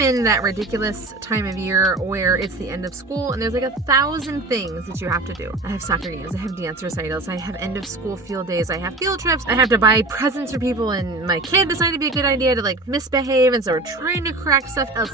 am in that ridiculous time of year where it's the end of school and there's like 1,000 things that you have to do. I have soccer games, I have dance recitals, I have end of school field days, I have field trips, I have to buy presents for people, and my kid decided to be a good idea to like misbehave, and so we're trying to correct stuff else.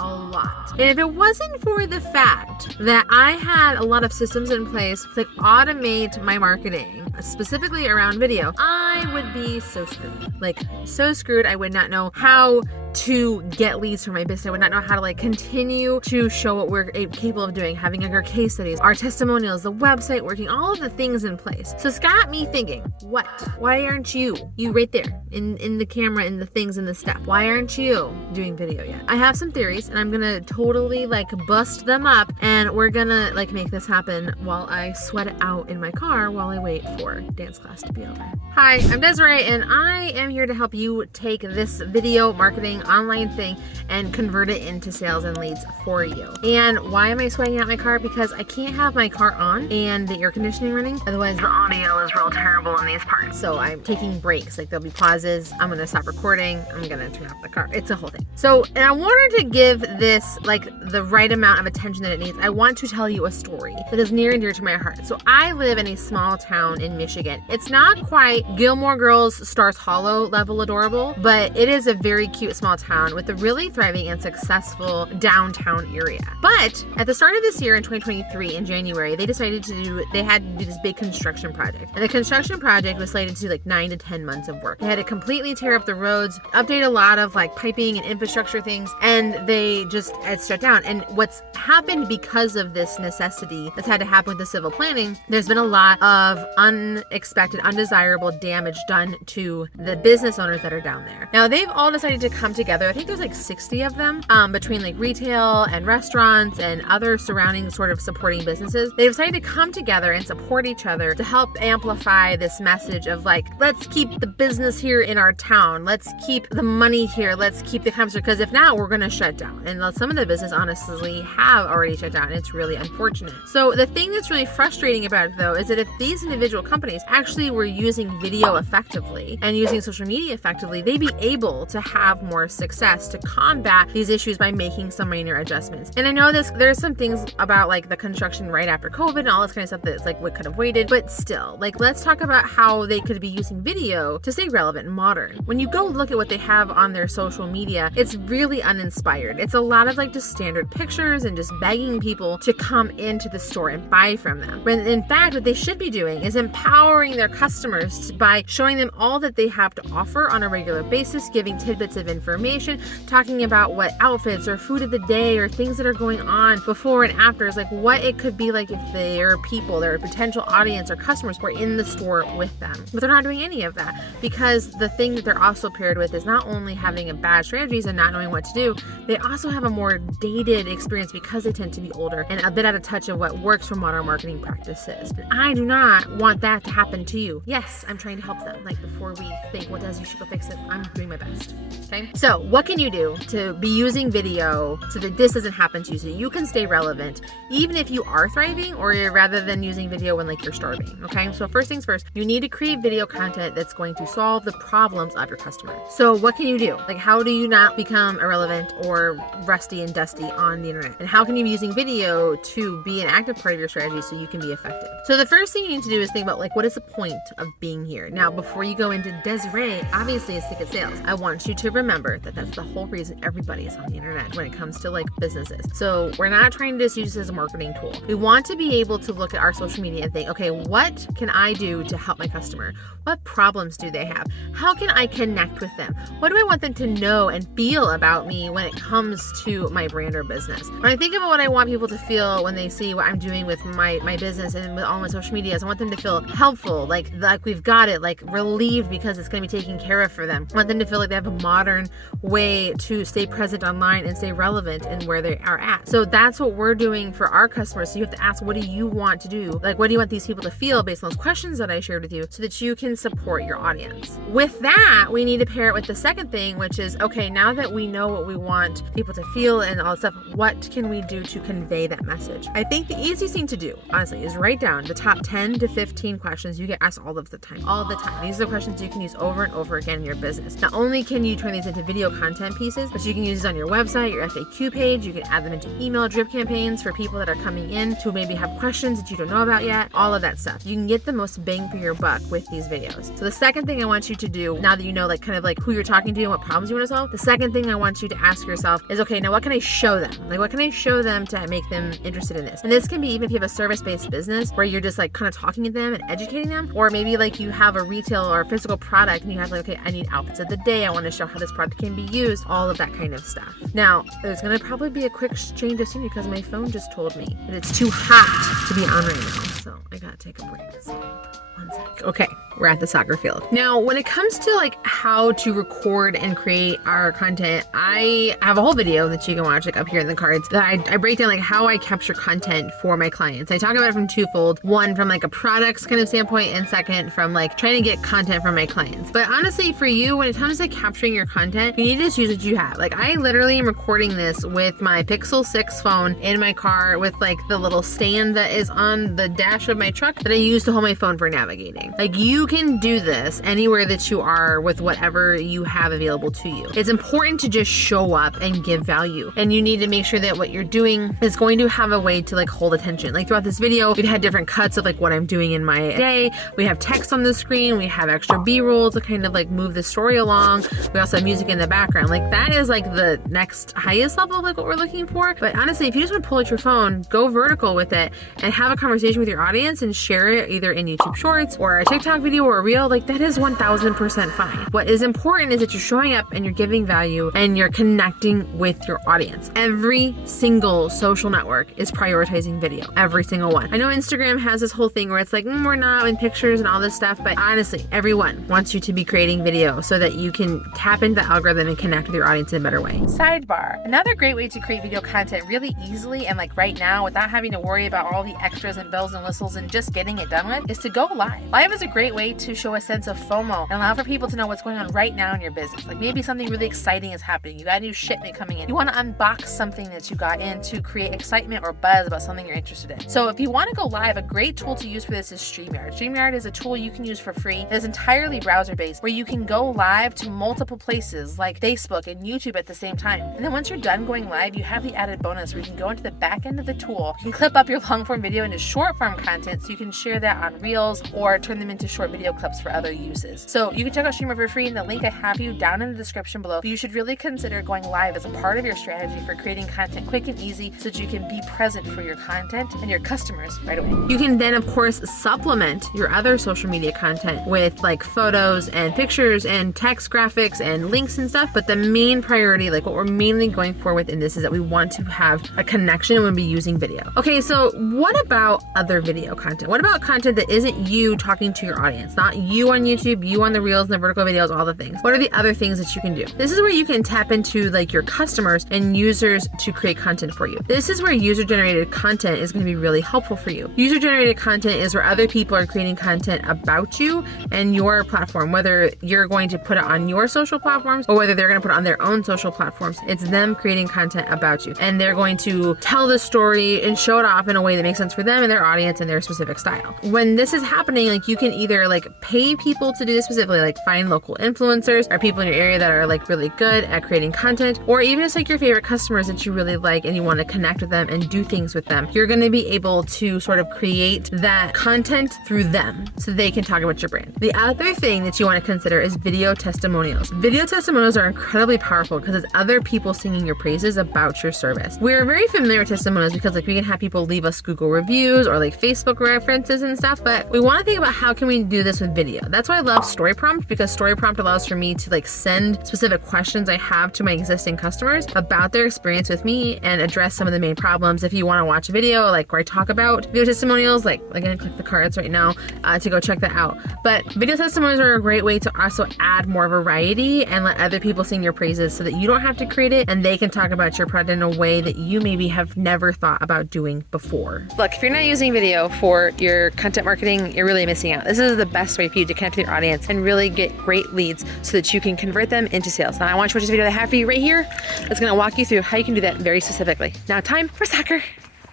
A lot. And if it wasn't for the fact that I had a lot of systems in place to automate my marketing, specifically around video, I would be so screwed. Like, so screwed. I would not know how to get leads for my business. I would not know how to like continue to show what we're capable of doing, having our case studies, our testimonials, the website working, all of the things in place. So it's got me thinking, what? Why aren't you right there in the camera, in the things, in the stuff? Why aren't you doing video yet? I have some theories and I'm gonna totally like bust them up, and we're gonna like make this happen while I sweat it out in my car while I wait for dance class to be over. Hi, I'm Desiree, and I am here to help you take this video marketing online thing and convert it into sales and leads for you. And why am I sweating out my car? Because I can't have my car on and the air conditioning running, otherwise the audio is real terrible in these parts. So I'm taking breaks, like there'll be pauses, I'm gonna stop recording, I'm gonna turn off the car. It's a whole thing. So, and I wanted to give this like the right amount of attention that it needs. I want to tell you a story that is near and dear to my heart. So I live in a small town in Michigan. It's not quite Gilmore Girls Stars Hollow level adorable, but it is a very cute small town with a really thriving and successful downtown area. But at the start of this year in 2023 in January, they had to do this big construction project. And the construction project was slated to do like 9 to 10 months of work. They had to completely tear up the roads, update a lot of like piping and infrastructure things, and they just had shut down. And what's happened because of this necessity that's had to happen with the civil planning, there's been a lot of unexpected, undesirable damage done to the business owners that are down there. Now they've all decided to come together. I think there's like 60 of them between like retail and restaurants and other surrounding sort of supporting businesses. They decided to come together and support each other to help amplify this message of like, let's keep the business here in our town. Let's keep the money here. Let's keep the commerce, because if not, we're going to shut down. And some of the business honestly have already shut down, and it's really unfortunate. So the thing that's really frustrating about it though is that if these individual companies actually were using video effectively and using social media effectively, they'd be able to have more success to combat these issues by making some minor adjustments. And I know there's some things about like the construction right after COVID and all this kind of stuff that's like what could have waited, but still, like let's talk about how they could be using video to stay relevant and modern. When you go look at what they have on their social media, it's really uninspired. It's a lot of like just standard pictures and just begging people to come into the store and buy from them. When in fact, what they should be doing is empowering their customers by showing them all that they have to offer on a regular basis, giving tidbits of information, talking about what outfits or food of the day or things that are going on before and after, is like what it could be like if their people, their potential audience or customers were in the store with them. But they're not doing any of that, because the thing that they're also paired with is not only having a bad strategies and not knowing what to do, they also have a more dated experience because they tend to be older and a bit out of touch of what works for modern marketing practices. But I do not want that to happen to you. Yes, I'm trying to help them. Like before we think, well, Des, you should go fix it, I'm doing my best. Okay. So what can you do to be using video so that this doesn't happen to you, so you can stay relevant even if you are thriving, or rather than using video when like you're starving? Okay. So first things first, you need to create video content that's going to solve the problems of your customer. So what can you do? Like how do you not become irrelevant or rusty and dusty on the internet? And how can you be using video to be an active part of your strategy so you can be effective? So the first thing you need to do is think about like, what is the point of being here? Now, before you go into Desiree, obviously it's ticket sales. I want you to remember that that's the whole reason everybody is on the internet when it comes to like businesses. So we're not trying to just use this as a marketing tool. We want to be able to look at our social media and think, okay, what can I do to help my customer? What problems do they have? How can I connect with them? What do I want them to know and feel about me when it comes to my brand or business? When I think about what I want people to feel when they see what I'm doing with my business and with all my social medias, I want them to feel helpful, like we've got it, like relieved because it's going to be taken care of for them. I want them to feel like they have a modern way to stay present online and stay relevant in where they are at. So that's what we're doing for our customers. So you have to ask, what do you want to do? Like, what do you want these people to feel based on those questions that I shared with you so that you can support your audience? With that, we need to pair it with the second thing, which is, okay, now that we know what we want people to feel and all that stuff, what can we do to convey that message? I think the easiest thing to do, honestly, is write down the top 10 to 15 questions you get asked all of the time. All the time. These are the questions you can use over and over again in your business. Not only can you turn these into video video content pieces, but you can use these on your website, your FAQ page. You can add them into email drip campaigns for people that are coming in to maybe have questions that you don't know about yet, all of that stuff. You can get the most bang for your buck with these videos. So the second thing I want you to do, now that you know like kind of like who you're talking to and what problems you want to solve, the second thing I want you to ask yourself is, okay, now what can I show them? Like what can I show them to make them interested in this? And this can be even if you have a service-based business where you're just like kind of talking to them and educating them, or maybe like you have a retail or a physical product and you have like, okay, I need outfits of the day. I want to show how this product can be used, all of that kind of stuff. Now, there's going to probably be a quick change of scenery because my phone just told me that it's too hot to be on right now. So I got to take a break. So 1 sec. Okay, we're at the soccer field. Now, when it comes to like how to record and create our content, I have a whole video that you can watch like up here in the cards that I break down like how I capture content for my clients. I talk about it from twofold. One, from like a products kind of standpoint, and second, from like trying to get content from my clients. But honestly, for you, when it comes to capturing your content, you need to just use what you have. Like I literally am recording this with my Pixel 6 phone in my car with like the little stand that is on the dash of my truck that I use to hold my phone for navigating. Like you can do this anywhere that you are with whatever you have available to you. It's important to just show up and give value. And you need to make sure that what you're doing is going to have a way to like hold attention. Like throughout this video, we've had different cuts of like what I'm doing in my day. We have text on the screen. We have extra B-roll to kind of like move the story along. We also have music in the background. Like that is like the next highest level of like what we're looking for. But honestly, if you just want to pull out your phone, go vertical with it and have a conversation with your audience and share it either in YouTube Shorts or a TikTok video or a reel, like that is 1000% fine. What is important is that you're showing up and you're giving value and you're connecting with your audience. Every single social network is prioritizing video. Every single one. I know Instagram has this whole thing where it's like, we're not in pictures and all this stuff, but honestly, everyone wants you to be creating video so that you can tap into the algorithm and connect with your audience in a better way. Sidebar. Another great way to create video content really easily and like right now without having to worry about all the extras and bells and whistles and just getting it done with is to go live. Live is a great way to show a sense of FOMO and allow for people to know what's going on right now in your business. Like maybe something really exciting is happening. You got a new shipment coming in. You want to unbox something that you got in to create excitement or buzz about something you're interested in. So if you want to go live, a great tool to use for this is StreamYard. StreamYard is a tool you can use for free. It is entirely browser-based where you can go live to multiple places like Facebook and YouTube at the same time. And then once you're done going live, you have the added bonus where you can go into the back end of the tool. You can clip up your long form video into short form content so you can share that on Reels or turn them into short video clips for other uses. So you can check out StreamYard for free in the link I have you down in the description below. But you should really consider going live as a part of your strategy for creating content quick and easy so that you can be present for your content and your customers right away. You can then of course supplement your other social media content with like photos and pictures and text graphics and links and stuff. But the main priority, like what we're mainly going for within this, is that we want to have a connection when we using video. Okay, so what about other video content? What about content that isn't you talking to your audience? Not you on YouTube, you on the Reels and the vertical videos, all the things. What are the other things that you can do? This is where you can tap into like your customers and users to create content for you. This is where user-generated content is going to be really helpful for you. User-generated content is where other people are creating content about you and your platform, whether you're going to put it on your social platforms or whether they're going to put it on their own social platforms. It's them creating content about you, and they're going to tell the story and show it off in a way that makes sense for them and their audience and their specific style. When this is happening, like you can either like pay people to do this specifically, like find local influencers or people in your area that are like really good at creating content, or even just like your favorite customers that you really like and you want to connect with them and do things with them. You're going to be able to sort of create that content through them so they can talk about your brand. The other thing that you want to consider is video testimonials. Video testimonials are incredibly powerful because it's other people singing your praises about your service. We're very familiar with testimonials because like we can have people leave us Google reviews or like Facebook references and stuff, but we want to think about how can we do this with video. That's why I love Story Prompt, because Story Prompt allows for me to like send specific questions I have to my existing customers about their experience with me and address some of the main problems. If you want to watch a video like where I talk about video testimonials, like again, click the cards right now to go check that out. But video testimonials are a great way to also add more variety and let other people sing your praises so that you don't have to create it and they can talk about your product in a way that you maybe have never thought about doing before. Look, if you're not using video for your content marketing, you're really missing out. This is the best way for you to connect with your audience and really get great leads so that you can convert them into sales. Now I want you to watch this video that I have for you right here. That's going to walk you through how you can do that very specifically. Now time for soccer.